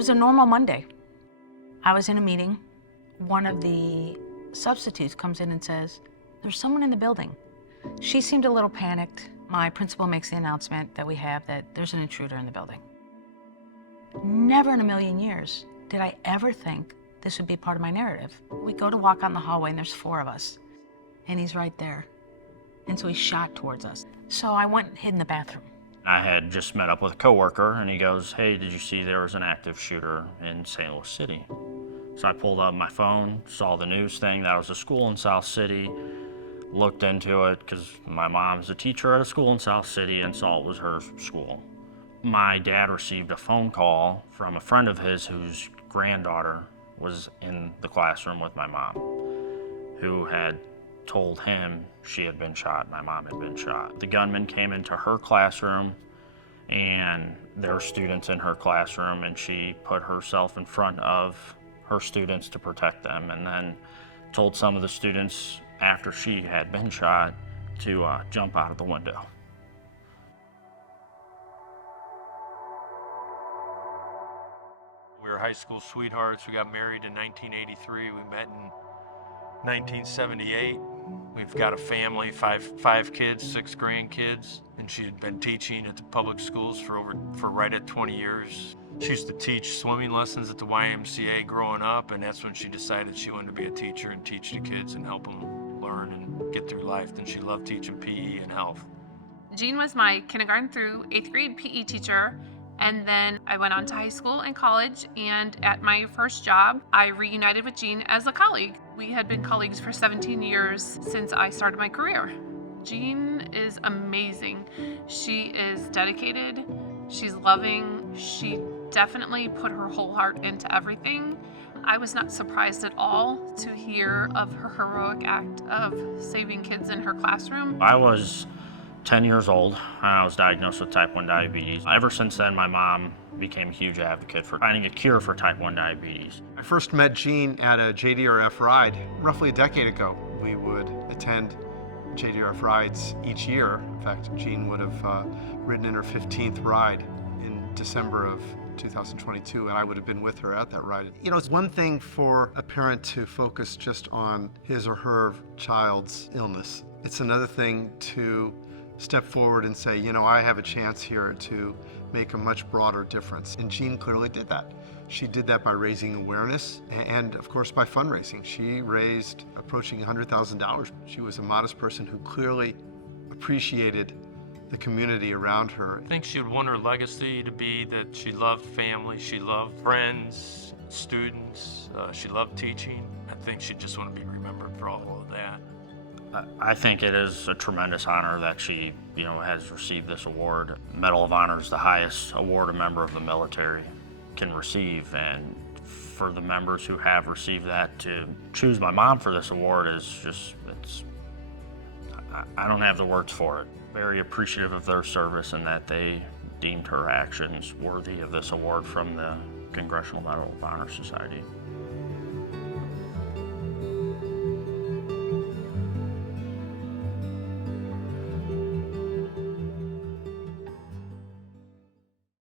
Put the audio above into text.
was a normal Monday. I was in a meeting. One of the substitutes comes in and says, "There's someone in the building." She seemed a little panicked. My principal makes the announcement that there's an intruder in the building. Never in a million years did I ever think this would be part of my narrative. We go to walk on the hallway and there's 4 of us, and he's right there. And so he shot towards us. So I went and hid in the bathroom. I had just met up with a coworker, and he goes, "Hey, did you see there was an active shooter in St. Louis City?" So I pulled up my phone, saw the news thing that was a school in South City, looked into it because my mom's a teacher at a school in South City and saw it was her school. My dad received a phone call from a friend of his whose granddaughter was in the classroom with my mom, who had told him she had been shot, my mom had been shot. The gunman came into her classroom, and there were students in her classroom, and she put herself in front of her students to protect them, and then told some of the students after she had been shot to jump out of the window. We were high school sweethearts. We got married in 1983. We met in 1978. We've got a family, five kids, 6 grandkids, and she had been teaching at the public schools for right at 20 years. She used to teach swimming lessons at the YMCA growing up, and that's when she decided she wanted to be a teacher and teach the kids and help them learn and get through life. Then she loved teaching PE and health. Jean was my kindergarten through 8th grade PE teacher, and then I went on to high school and college, and at my first job, I reunited with Jean as a colleague. We had been colleagues for 17 years since I started my career. Jean is amazing. She is dedicated, she's loving, she definitely put her whole heart into everything. I was not surprised at all to hear of her heroic act of saving kids in her classroom. I was 10 years old, and I was diagnosed with type 1 diabetes. Ever since then, my mom became a huge advocate for finding a cure for type 1 diabetes. I first met Jean at a JDRF ride roughly a decade ago. We would attend JDRF rides each year. In fact, Jean would have ridden in her 15th ride in December of 2022, and I would have been with her at that ride. You know, it's one thing for a parent to focus just on his or her child's illness. It's another thing to step forward and say, you know, I have a chance here to make a much broader difference. And Jean clearly did that. She did that by raising awareness and, of course, by fundraising. She raised approaching $100,000. She was a modest person who clearly appreciated the community around her. I think she would want her legacy to be that she loved family, she loved friends, students, she loved teaching. I think she just want to be remembered for all of that. I think it is a tremendous honor that she, has received this award. Medal of Honor is the highest award a member of the military can receive, and for the members who have received that, to choose my mom for this award is just, I don't have the words for it. Very appreciative of their service and that they deemed her actions worthy of this award from the Congressional Medal of Honor Society.